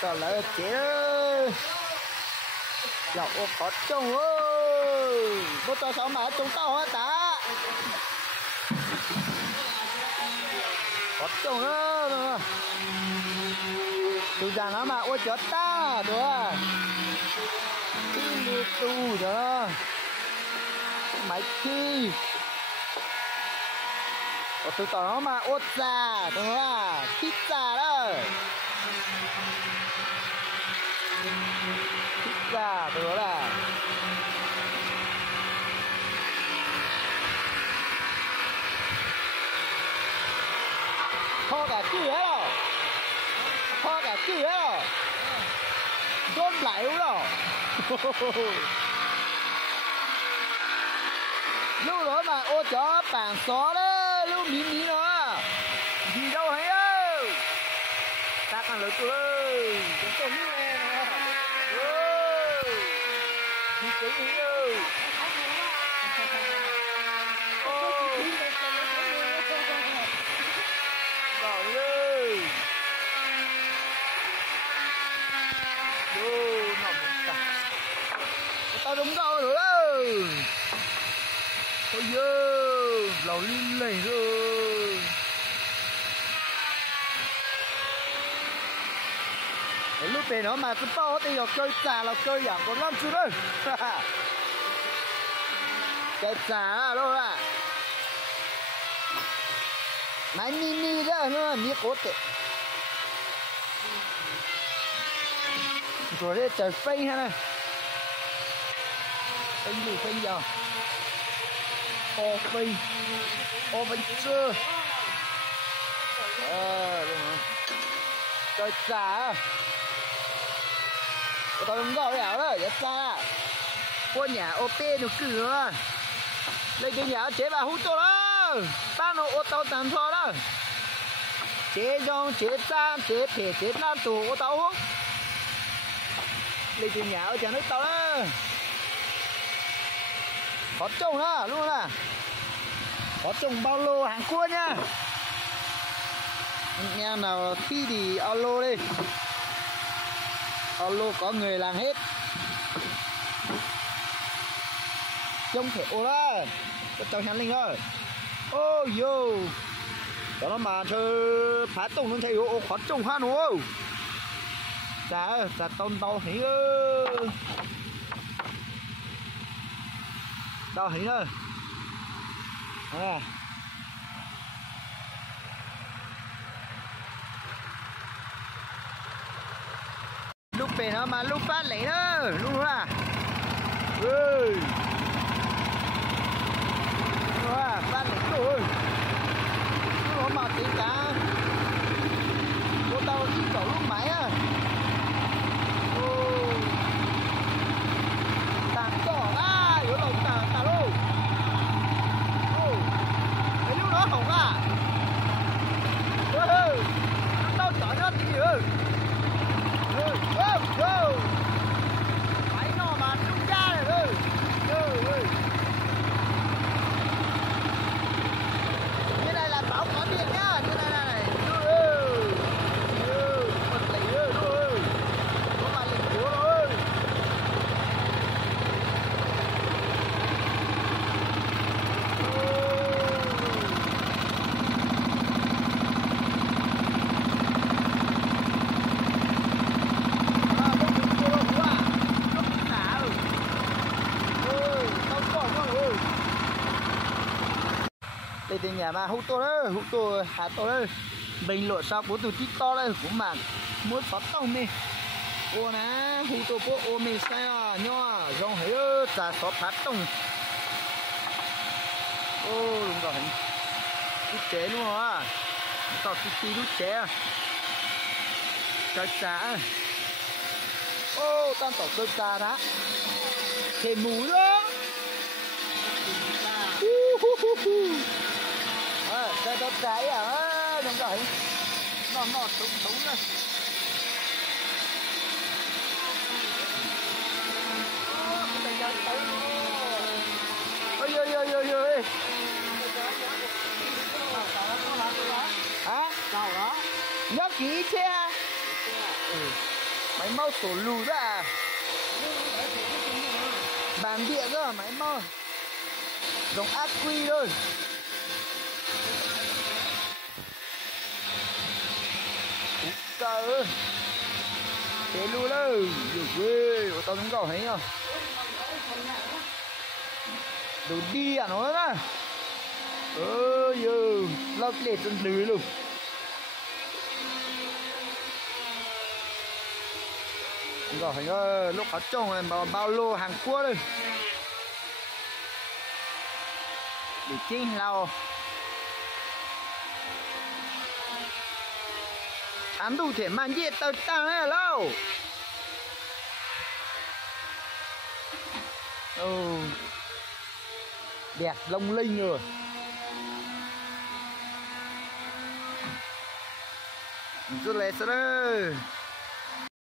Sao lỡ chế ơi. Lọc ô có trông ơi. Bố tao sao mà trông tao hả ta. Có trông đó. Tụi già nó mà ôi chết ta. Đó. Tu đó. Máy chi. Tụi tao nó mà ốt già. Đúng không ạ. Thích già đó. Ra đó là kho cả chữ hết rồi, kho cả chữ hết rồi, rốt lại đúng rồi. Lúc đó mà ô chó bảng xó đấy, lúc mí nữa gì đâu hay đâu, ta càng lớn tuổi ơi, chúng tôi như này nè. Đi cái gì ơi. Trời ơi. Ô, nó muốn ta. Tao đúng đâu rồi ơi. Ôi giời, lầu lên lầy rồi. Lúc này nó mà tôi bao thì nó chơi trà là chơi giảm còn lắm chứ đấy. Cái trà đâu à. Máy mini đó nó mi cố tệ. Rồi đây trời phây ha này. Phây gì phây giờ. Ô phây. Ô vẫn chưa. Đúng rồi. Chơi trà. Tao đúng rồi ảo đó, rất xa. Cô nhà OP nó cửa. Lấy cái nhà chế bà hút tôi đó. Ta nó ô tao tàn thoa đó. Chế dòng, chế trang, chế thể, chế nam tù ô tao hút. Lấy cái nhà ở nhà nước tao đó. Có trông đó, đúng không nào? Có trông bao lô Hàn Quốc nha. Nhà nào thi thì alo đi. Alo có người làm hết. Trông thể ô đó. Cháu nhắn linh rồi. Ô yo. Đó nó mà chơi phá tông nó thấy ô khó trông hoa đúng không? Chà tông đau hí ơi. Đau hí ơi. À. Lúc về nó mà lúc phát lấy đó, lúc à. Ơi. Lúc à, phát lấy rồi. Lúc mà tính cả. Cô tao đi cầu lúc máy à. Ô. Tàng đỏ à, yếu lòng tàng luôn. Ô. Cái lúc đó hổng à. Ôi. Tao chở nó tí gì ơi. Máy nó mà trung ra này ơi. Cái này là báo có điện nhá. Cái này này. Một tỷ ơi. Có mà lịch chúa rồi. Đây thì nhà mà hút tôi đấy, hút tôi hạt tôi đấy. Bình luận sao bố tôi TikTok đây cũng mà muốn phát tông đi. Ô ná, hút tôi bố ô mình sai à, nhó, rong thấy ơ, chả xót phát tông. Ô, đúng rồi. Đút chế luôn à. Sao tí đút chế à. Chả. Ô, tan tỏ tôi chả đó. Thế mù đó. Cái đó trái à, đúng rồi. Nó trúng rồi. Ôi. Hả? Nhớ kỹ xe. Ừ. Máy móc sổ lù ra. Bản địa cơ máy móc. Giống ác quy thôi. Trời ơi. Thế luôn đâu. Được ghê. Tao cũng cậu thấy không? Đồ đi à nó á. Ơi ơi. Lọc lệt trên lưới luôn. Rồi lúc ở trong này bao lô Hàn Quốc đây. Để chính lao. Ăn đủ thể mang gì tao tăng này lâu. Ừ. Đẹp lông linh rồi. Rất lẹ sao đây.